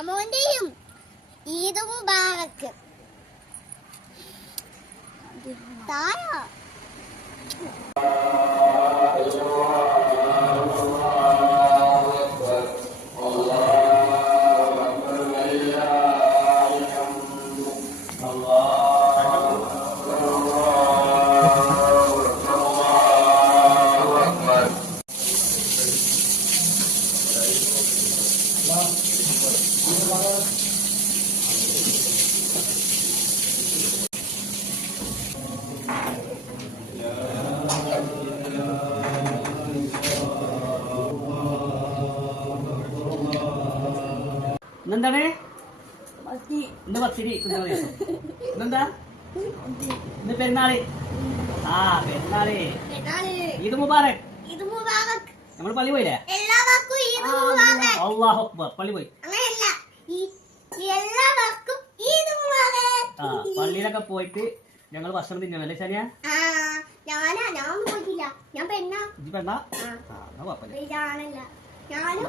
മാമോന്റെയും ഈദ് മുബാറക്ക് താഴെ ഇന്നെന്താണ്? ഇന്ന് പത്തിരി. കുഞ്ഞാ ദിവസം? ഇന്നെന്താ? ഇന്ന് പെരുന്നാൾ. ആ പെരുന്നാൾ. ഇത് മുബാറക്. ഇത് മുബാറക്ക് നമ്മൾ പള്ളി പോയില്ലേ? അള്ളാഹു അക്ബർ പള്ളി പോയി. ആ പള്ളിയിലൊക്കെ പോയിട്ട് ഞങ്ങൾ ഭക്ഷണം തിന്നല്ലേ ശനിയാ ഞാനാ ഞാൻ പോയിട്ടില്ല. ഞാൻ പെണ്ണാ. ഇജ്ജ് പെണ്ണ? കുഴപ്പമില്ല. ഞാനും